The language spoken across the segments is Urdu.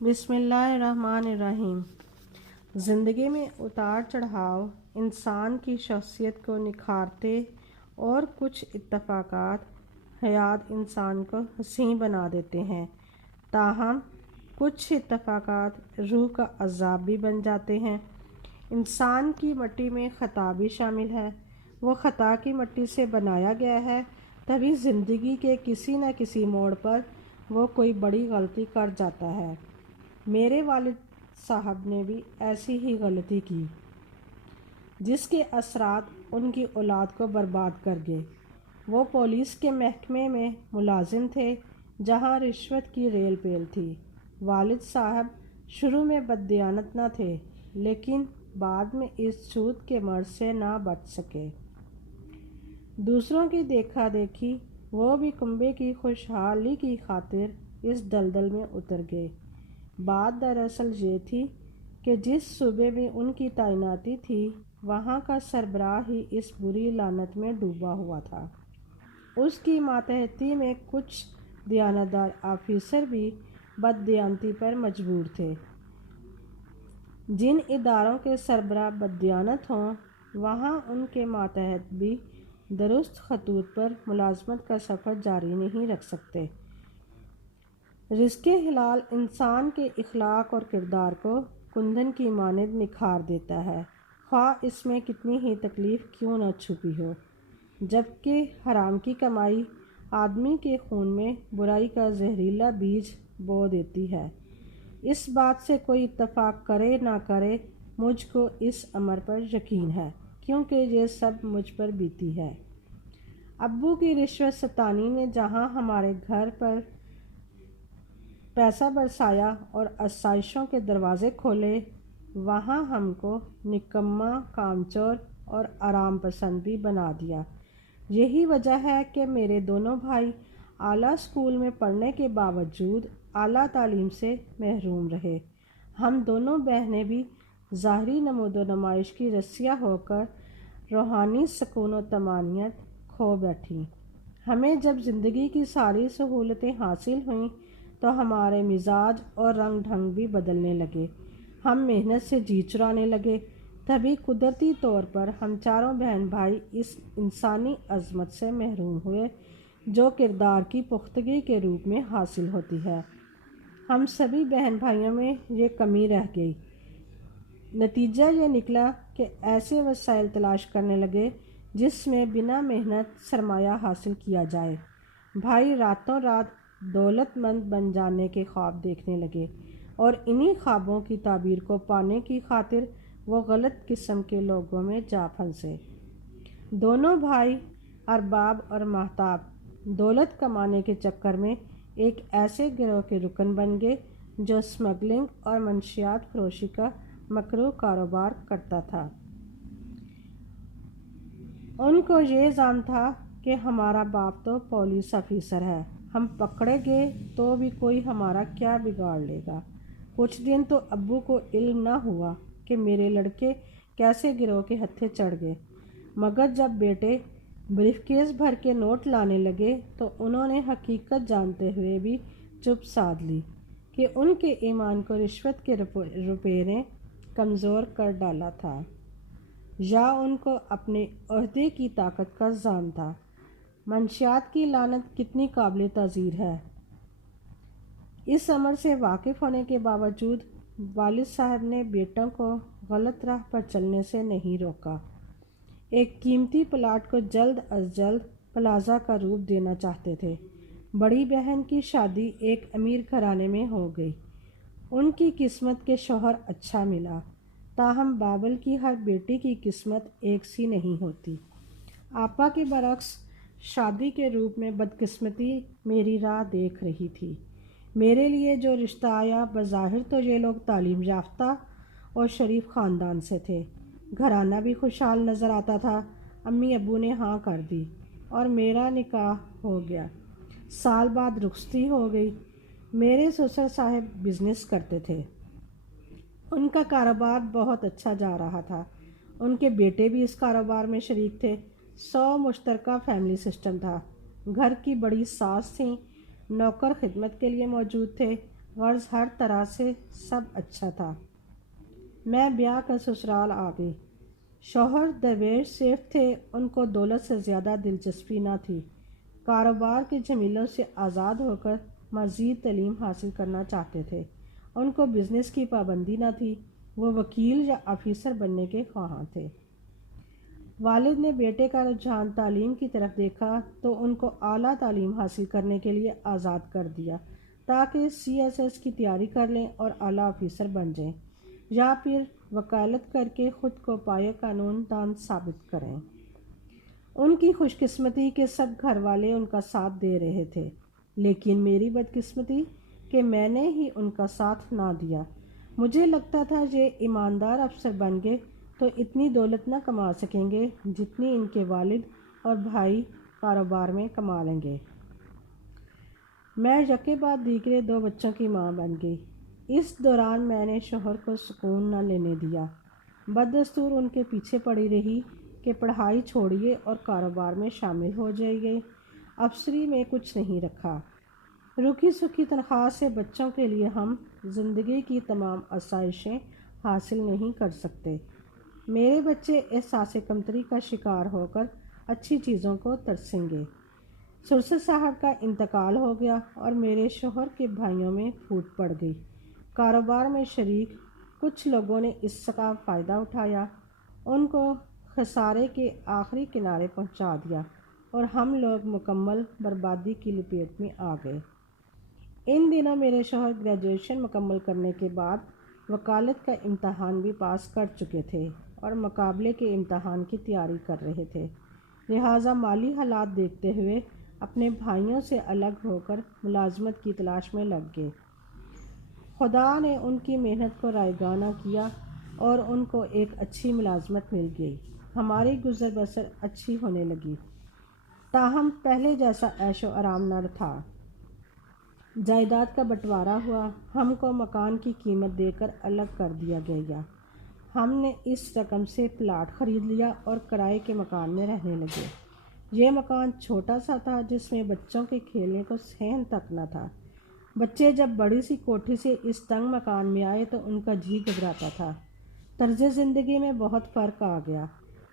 بسم اللہ الرحمن الرحیم۔ زندگی میں اتار چڑھاؤ انسان کی شخصیت کو نکھارتے اور کچھ اتفاقات حیات انسان کو حسین بنا دیتے ہیں، تاہم کچھ اتفاقات روح کا عذاب بھی بن جاتے ہیں۔ انسان کی مٹی میں خطا بھی شامل ہے۔ وہ خطا کی مٹی سے بنایا گیا ہے، تبھی زندگی کے کسی نہ کسی موڑ پر وہ کوئی بڑی غلطی کر جاتا ہے۔ میرے والد صاحب نے بھی ایسی ہی غلطی کی، جس کے اثرات ان کی اولاد کو برباد کر گئے۔ وہ پولیس کے محکمے میں ملازم تھے، جہاں رشوت کی ریل پیل تھی۔ والد صاحب شروع میں بددیانت نہ تھے، لیکن بعد میں اس سود کے مرض سے نہ بچ سکے۔ دوسروں کی دیکھا دیکھی وہ بھی کنبے کی خوشحالی کی خاطر اس دلدل میں اتر گئے۔ بات دراصل یہ تھی کہ جس صوبے میں ان کی تعیناتی تھی، وہاں کا سربراہ ہی اس بری لعنت میں ڈوبا ہوا تھا۔ اس کی ماتحتی میں کچھ دیانتدار آفیسر بھی بددیانتی پر مجبور تھے۔ جن اداروں کے سربراہ بددیانت ہوں، وہاں ان کے ماتحت بھی درست خطوط پر ملازمت کا سفر جاری نہیں رکھ سکتے۔ رزق حلال انسان کے اخلاق اور کردار کو کندن کی مانند نکھار دیتا ہے، خواہ اس میں کتنی ہی تکلیف کیوں نہ چھپی ہو، جبکہ حرام کی کمائی آدمی کے خون میں برائی کا زہریلا بیج بو دیتی ہے۔ اس بات سے کوئی اتفاق کرے نہ کرے، مجھ کو اس امر پر یقین ہے، کیونکہ یہ سب مجھ پر بیتی ہے۔ ابو کی رشوت ستانی نے جہاں ہمارے گھر پر پیسہ برسایا اور آسائشوں کے دروازے کھولے، وہاں ہم کو نکما، کامچور اور آرام پسند بھی بنا دیا۔ یہی وجہ ہے کہ میرے دونوں بھائی اعلیٰ اسکول میں پڑھنے کے باوجود اعلیٰ تعلیم سے محروم رہے۔ ہم دونوں بہنیں بھی ظاہری نمود و نمائش کی رسیاں ہو کر روحانی سکون و طمانینت کھو بیٹھیں۔ ہمیں جب زندگی کی ساری سہولتیں حاصل ہوئیں تو ہمارے مزاج اور رنگ ڈھنگ بھی بدلنے لگے۔ ہم محنت سے جی چرانے لگے۔ تبھی قدرتی طور پر ہم چاروں بہن بھائی اس انسانی عظمت سے محروم ہوئے جو کردار کی پختگی کے روپ میں حاصل ہوتی ہے۔ ہم سبھی بہن بھائیوں میں یہ کمی رہ گئی۔ نتیجہ یہ نکلا کہ ایسے وسائل تلاش کرنے لگے جس میں بنا محنت سرمایہ حاصل کیا جائے۔ بھائی راتوں رات دولت مند بن جانے کے خواب دیکھنے لگے، اور انہی خوابوں کی تعبیر کو پانے کی خاطر وہ غلط قسم کے لوگوں میں جا پھنسے۔ دونوں بھائی ارباب اور ماہتاب دولت کمانے کے چکر میں ایک ایسے گروہ کے رکن بن گئے جو اسمگلنگ اور منشیات فروشی کا مکروہ کاروبار کرتا تھا۔ ان کو یہ ظن تھا کہ ہمارا باپ تو پولیس آفیسر ہے، ہم پکڑے گئے تو بھی کوئی ہمارا کیا بگاڑ لے گا۔ کچھ دن تو ابو کو علم نہ ہوا کہ میرے لڑکے کیسے گروہ کے ہتھے چڑھ گئے، مگر جب بیٹے بریف کیس بھر کے نوٹ لانے لگے تو انہوں نے حقیقت جانتے ہوئے بھی چپ سادھ لی کہ ان کے ایمان کو رشوت کے روپے نے کمزور کر ڈالا تھا، یا ان کو اپنے عہدے کی طاقت کا ظن تھا۔ منشیات کی لعنت کتنی قابل تعزیر ہے۔ اس امر سے واقف ہونے کے باوجود والد صاحب نے بیٹوں کو غلط راہ پر چلنے سے نہیں روکا۔ ایک قیمتی پلاٹ کو جلد از جلد پلازہ کا روپ دینا چاہتے تھے۔ بڑی بہن کی شادی ایک امیر گھرانے میں ہو گئی۔ ان کی قسمت کے شوہر اچھا ملا، تاہم بابل کی ہر بیٹی کی قسمت ایک سی نہیں ہوتی۔ آپا کے برعکس شادی کے روپ میں بدقسمتی میری راہ دیکھ رہی تھی۔ میرے لیے جو رشتہ آیا، بظاہر تو یہ لوگ تعلیم یافتہ اور شریف خاندان سے تھے، گھرانہ بھی خوشحال نظر آتا تھا۔ امی ابو نے ہاں کر دی اور میرا نکاح ہو گیا۔ سال بعد رخصتی ہو گئی۔ میرے سسر صاحب بزنس کرتے تھے۔ ان کا کاروبار بہت اچھا جا رہا تھا۔ ان کے بیٹے بھی اس کاروبار میں شریک تھے۔ 100 مشترکہ فیملی سسٹم تھا۔ گھر کی بڑی ساس تھیں، نوکر خدمت کے لیے موجود تھے۔ غرض ہر طرح سے سب اچھا تھا۔ میں بیاہ کر سسرال آ گئی۔ شوہر درویش سیٹھ تھے، ان کو دولت سے زیادہ دلچسپی نہ تھی۔ کاروبار کے جھمیلوں سے آزاد ہو کر مزید تعلیم حاصل کرنا چاہتے تھے۔ ان کو بزنس کی پابندی نہ تھی، وہ وکیل یا آفیسر بننے کے خواہاں تھے۔ والد نے بیٹے کا رجحان تعلیم کی طرف دیکھا تو ان کو اعلیٰ تعلیم حاصل کرنے کے لیے آزاد کر دیا تاکہ CSS کی تیاری کر لیں اور اعلیٰ آفیسر بن جائیں، یا پھر وکالت کر کے خود کو پایہ قانون دان ثابت کریں۔ ان کی خوش قسمتی کہ سب گھر والے ان کا ساتھ دے رہے تھے، لیکن میری بدقسمتی کہ میں نے ہی ان کا ساتھ نہ دیا۔ مجھے لگتا تھا یہ ایماندار افسر بن گئے تو اتنی دولت نہ کما سکیں گے جتنی ان کے والد اور بھائی کاروبار میں کما لیں گے۔ میں یکے بعد دیگرے 2 بچوں کی ماں بن گئی۔ اس دوران میں نے شوہر کو سکون نہ لینے دیا۔ بدستور ان کے پیچھے پڑی رہی کہ پڑھائی چھوڑیے اور کاروبار میں شامل ہو جائیے۔ افسری میں کچھ نہیں رکھا۔ رکی سکھی تنخواہ سے بچوں کے لیے ہم زندگی کی تمام آسائشیں حاصل نہیں کر سکتے۔ میرے بچے احساس کمتری کا شکار ہو کر اچھی چیزوں کو ترسیں گے۔ سرسر صاحب کا انتقال ہو گیا اور میرے شوہر کے بھائیوں میں پھوٹ پڑ گئی۔ کاروبار میں شریک کچھ لوگوں نے اس کا فائدہ اٹھایا، ان کو خسارے کے آخری کنارے پہنچا دیا اور ہم لوگ مکمل بربادی کی لپیٹ میں آ گئے۔ ان دنوں میرے شوہر گریجویشن مکمل کرنے کے بعد وکالت کا امتحان بھی پاس کر چکے تھے اور مقابلے کے امتحان کی تیاری کر رہے تھے، لہٰذا مالی حالات دیکھتے ہوئے اپنے بھائیوں سے الگ ہو کر ملازمت کی تلاش میں لگ گئے۔ خدا نے ان کی محنت کو رائیگاں نہ کیا اور ان کو ایک اچھی ملازمت مل گئی۔ ہماری گزر بسر اچھی ہونے لگی، تاہم پہلے جیسا عیش و آرام نہ تھا۔ جائیداد کا بٹوارا ہوا، ہم کو مکان کی قیمت دے کر الگ کر دیا گیا۔ ہم نے اس رقم سے پلاٹ خرید لیا اور کرائے کے مکان میں رہنے لگے۔ یہ مکان چھوٹا سا تھا جس میں بچوں کے کھیلنے کو صحن تک نہ تھا۔ بچے جب بڑی سی کوٹھی سے اس تنگ مکان میں آئے تو ان کا جی گھبراتا تھا۔ طرز زندگی میں بہت فرق آ گیا۔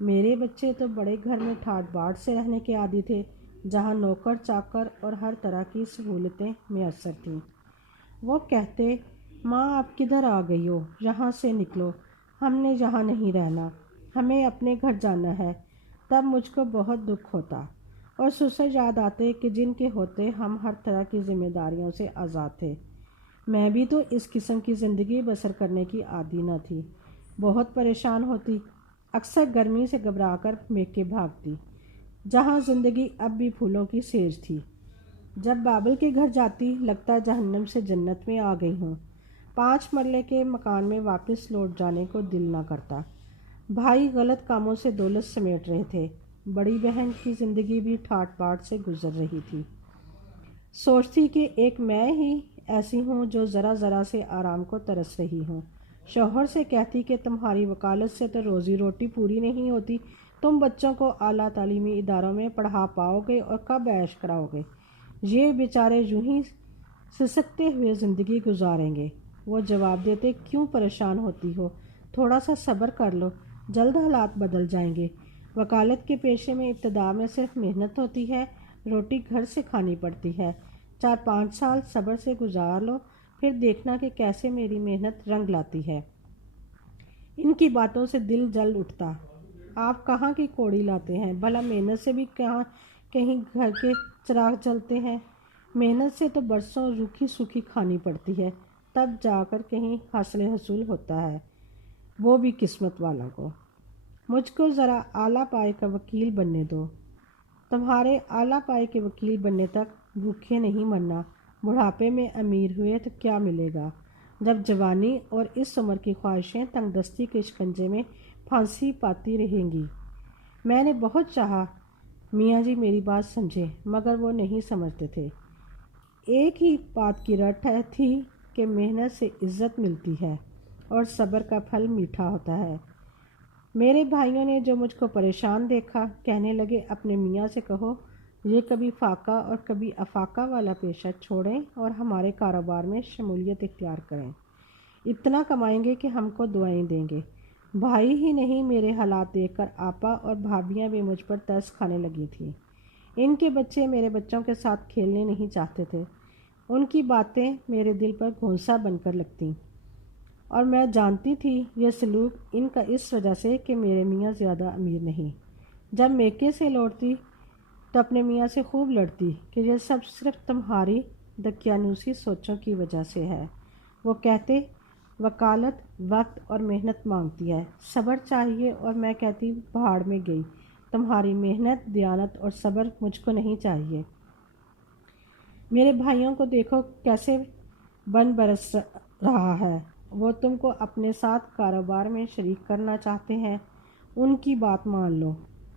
میرے بچے تو بڑے گھر میں ٹھاٹ باٹ سے رہنے کے عادی تھے، جہاں نوکر چاکر اور ہر طرح کی سہولتیں میسر تھیں۔ وہ کہتے، ماں آپ کدھر آ گئی ہو، یہاں سے نکلو، ہم نے یہاں نہیں رہنا، ہمیں اپنے گھر جانا ہے۔ تب مجھ کو بہت دکھ ہوتا اور سسر یاد آتے کہ جن کے ہوتے ہم ہر طرح کی ذمہ داریوں سے آزاد تھے۔ میں بھی تو اس قسم کی زندگی بسر کرنے کی عادی نہ تھی۔ بہت پریشان ہوتی، اکثر گرمی سے گھبرا کر میکے بھاگتی، جہاں زندگی اب بھی پھولوں کی سیج تھی۔ جب بابل کے گھر جاتی لگتا جہنم سے جنت میں آ گئی ہوں۔ 5 مرلے کے مکان میں واپس لوٹ جانے کو دل نہ کرتا۔ بھائی غلط کاموں سے دولت سمیٹ رہے تھے، بڑی بہن کی زندگی بھی ٹھاٹ باٹ سے گزر رہی تھی۔ سوچتی کہ ایک میں ہی ایسی ہوں جو ذرا ذرا سے آرام کو ترس رہی ہوں۔ شوہر سے کہتی کہ تمہاری وکالت سے تو روزی روٹی پوری نہیں ہوتی، تم بچوں کو اعلیٰ تعلیمی اداروں میں پڑھا پاؤ گے اور کب عیش کراؤ گے؟ یہ بیچارے یوں ہی سسکتے ہوئے زندگی گزاریں گے۔ وہ جواب دیتے، کیوں پریشان ہوتی ہو، تھوڑا سا صبر کر لو، جلد حالات بدل جائیں گے۔ وکالت کے پیشے میں ابتدا میں صرف محنت ہوتی ہے، روٹی گھر سے کھانی پڑتی ہے۔ 4-5 سال صبر سے گزار لو، پھر دیکھنا کہ کیسے میری محنت رنگ لاتی ہے۔ ان کی باتوں سے دل جل اٹھتا۔ آپ کہاں کی کوڑی لاتے ہیں، بھلا محنت سے بھی کہیں گھر کے چراغ جلتے ہیں؟ محنت سے تو برسوں روکھی سوکھی کھانی پڑتی ہے، تب جا کر کہیں حاصل حصول ہوتا ہے، وہ بھی قسمت والوں کو۔ مجھ کو ذرا اعلیٰ پائے کا وکیل بننے دو۔ تمہارے اعلیٰ پائے کے وکیل بننے تک بھوکے نہیں مرنا، بڑھاپے میں امیر ہوئے تو کیا ملے گا، جب جوانی اور اس عمر کی خواہشیں تنگ دستی کے شکنجے میں پھانسی پاتی رہیں گی۔ میں نے بہت چاہا میاں جی میری بات سمجھے، مگر وہ نہیں سمجھتے تھے۔ ایک ہی بات کی رٹ تھی کہ محنت سے عزت ملتی ہے اور صبر کا پھل میٹھا ہوتا ہے۔ میرے بھائیوں نے جو مجھ کو پریشان دیکھا، کہنے لگے، اپنے میاں سے کہو یہ کبھی فاقہ اور کبھی افاقہ والا پیشہ چھوڑیں اور ہمارے کاروبار میں شمولیت اختیار کریں۔ اتنا کمائیں گے کہ ہم کو دعائیں دیں گے۔ بھائی ہی نہیں، میرے حالات دیکھ کر آپا اور بھابیاں بھی مجھ پر ترس کھانے لگی تھیں۔ ان کے بچے میرے بچوں کے ساتھ کھیلنے نہیں چاہتے تھے۔ ان کی باتیں میرے دل پر گھونسا بن کر لگتیں، اور میں جانتی تھی یہ سلوک ان کا اس وجہ سے کہ میرے میاں زیادہ امیر نہیں۔ جب میکے سے لوٹتی تو اپنے میاں سے خوب لڑتی کہ یہ سب صرف تمہاری دقیانوسی سوچوں کی وجہ سے ہے۔ وہ کہتے وکالت وقت اور محنت مانگتی ہے، صبر چاہیے، اور میں کہتی بھاڑ میں گئی، تمہاری محنت، دیانت اور صبر مجھ کو نہیں چاہیے۔ میرے بھائیوں کو دیکھو کیسے بن برس رہا ہے، وہ تم کو اپنے ساتھ کاروبار میں شریک کرنا چاہتے ہیں، ان کی بات مان لو،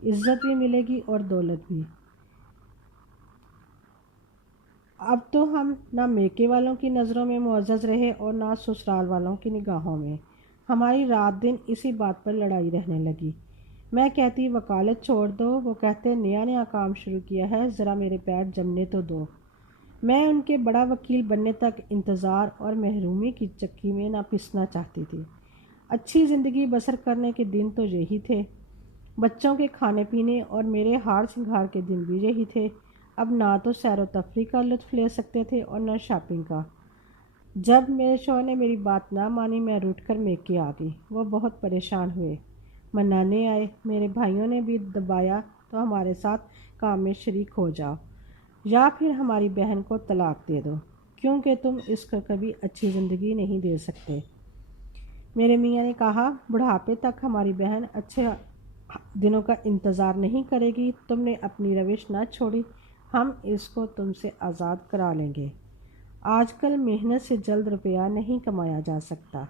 عزت بھی ملے گی اور دولت بھی۔ اب تو ہم نہ میکے والوں کی نظروں میں معزز رہے اور نہ سسرال والوں کی نگاہوں میں۔ ہماری رات دن اسی بات پر لڑائی رہنے لگی۔ میں کہتی وکالت چھوڑ دو، وہ کہتے نیا کام شروع کیا ہے، ذرا میرے پیر جمنے تو دو۔ میں ان کے بڑا وکیل بننے تک انتظار اور محرومی کی چکی میں نہ پسنا چاہتی تھی۔ اچھی زندگی بسر کرنے کے دن تو یہی تھے، بچوں کے کھانے پینے اور میرے ہار سنگھار کے دن بھی یہی تھے۔ اب نہ تو سیر و تفریح کا لطف لے سکتے تھے اور نہ شاپنگ کا۔ جب میرے شوہر نے میری بات نہ مانی، میں روٹھ کر میکے آ گئی۔ وہ بہت پریشان ہوئے، منانے آئے۔ میرے بھائیوں نے بھی دبایا تو ہمارے ساتھ کام میں شریک ہو جاؤ، یا پھر ہماری بہن کو طلاق دے دو، کیونکہ تم اس کو کبھی اچھی زندگی نہیں دے سکتے۔ میرے میاں نے کہا بڑھاپے تک ہماری بہن اچھے دنوں کا انتظار نہیں کرے گی، تم نے اپنی روش نہ چھوڑی، ہم اس کو تم سے آزاد کرا لیں گے۔ آج کل محنت سے جلد روپیہ نہیں کمایا جا سکتا۔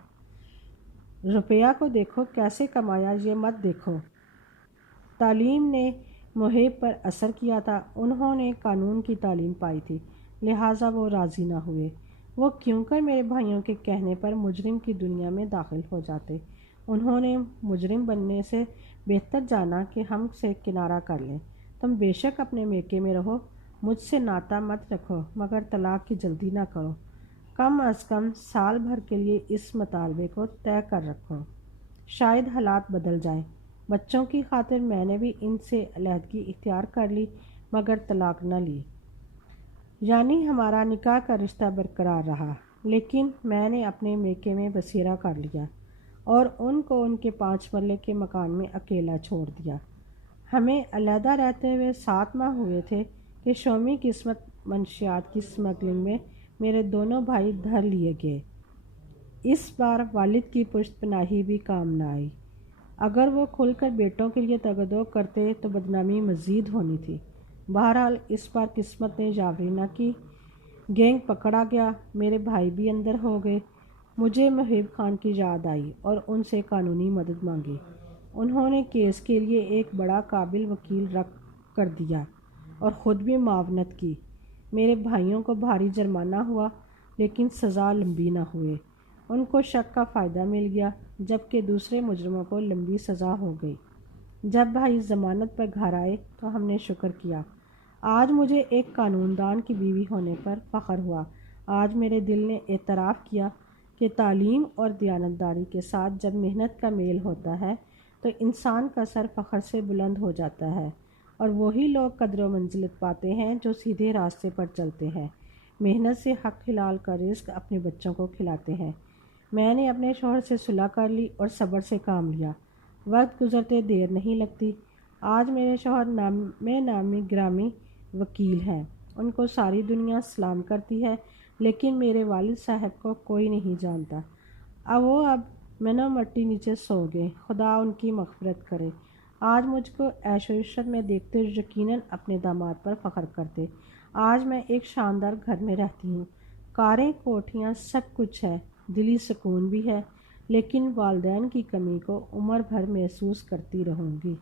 روپیہ کو دیکھو کیسے کمایا، یہ مت دیکھو۔ تعلیم نے محب پر اثر کیا تھا، انہوں نے قانون کی تعلیم پائی تھی، لہٰذا وہ راضی نہ ہوئے۔ وہ کیوں کر میرے بھائیوں کے کہنے پر مجرم کی دنیا میں داخل ہو جاتے۔ انہوں نے مجرم بننے سے بہتر جانا کہ ہم سے کنارہ کر لیں۔ تم بے شک اپنے میکے میں رہو، مجھ سے ناطہ مت رکھو، مگر طلاق کی جلدی نہ کرو۔ کم از کم سال بھر کے لیے اس مطالبے کو طے کر رکھو، شاید حالات بدل جائیں۔ بچوں کی خاطر میں نے بھی ان سے علیحدگی اختیار کر لی، مگر طلاق نہ لی۔ یعنی ہمارا نکاح کا رشتہ برقرار رہا، لیکن میں نے اپنے میکے میں بسیرا کر لیا اور ان کو ان کے 5 مرلے کے مکان میں اکیلا چھوڑ دیا۔ ہمیں علیحدہ رہتے ہوئے 7 ماہ ہوئے تھے کہ شومی قسمت منشیات کی سمگلنگ میں میرے دونوں بھائی دھر لیے گئے۔ اس بار والد کی پشت پناہی بھی کام نہ آئی۔ اگر وہ کھل کر بیٹوں کے لیے تگدو کرتے تو بدنامی مزید ہونی تھی۔ بہرحال اس بار قسمت نے یاوری نہ کی، گینگ پکڑا گیا، میرے بھائی بھی اندر ہو گئے۔ مجھے محب خان کی یاد آئی اور ان سے قانونی مدد مانگی۔ انہوں نے کیس کے لیے ایک بڑا قابل وکیل رکھ کر دیا اور خود بھی معاونت کی۔ میرے بھائیوں کو بھاری جرمانہ ہوا، لیکن سزا لمبی نہ ہوئے۔ ان کو شک کا فائدہ مل گیا، جبکہ دوسرے مجرموں کو لمبی سزا ہو گئی۔ جب بھائی ضمانت پر گھر آئے تو ہم نے شکر کیا۔ آج مجھے ایک قانون دان کی بیوی ہونے پر فخر ہوا۔ آج میرے دل نے اعتراف کیا کہ تعلیم اور دیانتداری کے ساتھ جب محنت کا میل ہوتا ہے تو انسان کا سر فخر سے بلند ہو جاتا ہے، اور وہی لوگ قدر و منزلت پاتے ہیں جو سیدھے راستے پر چلتے ہیں، محنت سے حق حلال کا رزق اپنے بچوں کو کھلاتے ہیں۔ میں نے اپنے شوہر سے صلح کر لی اور صبر سے کام لیا۔ وقت گزرتے دیر نہیں لگتی۔ آج میرے شوہر نامی گرامی وکیل ہیں، ان کو ساری دنیا سلام کرتی ہے، لیکن میرے والد صاحب کو کوئی نہیں جانتا۔ اب منو مٹی نیچے سو گئے، خدا ان کی مغفرت کرے۔ آج مجھ کو عیش و عشرت میں دیکھتے یقیناً اپنے داماد پر فخر کرتے۔ آج میں ایک شاندار گھر میں رہتی ہوں، کاریں، کوٹھیاں، سب کچھ ہے، دلی سکون بھی ہے، لیکن والدین کی کمی کو عمر بھر محسوس کرتی رہوں گی۔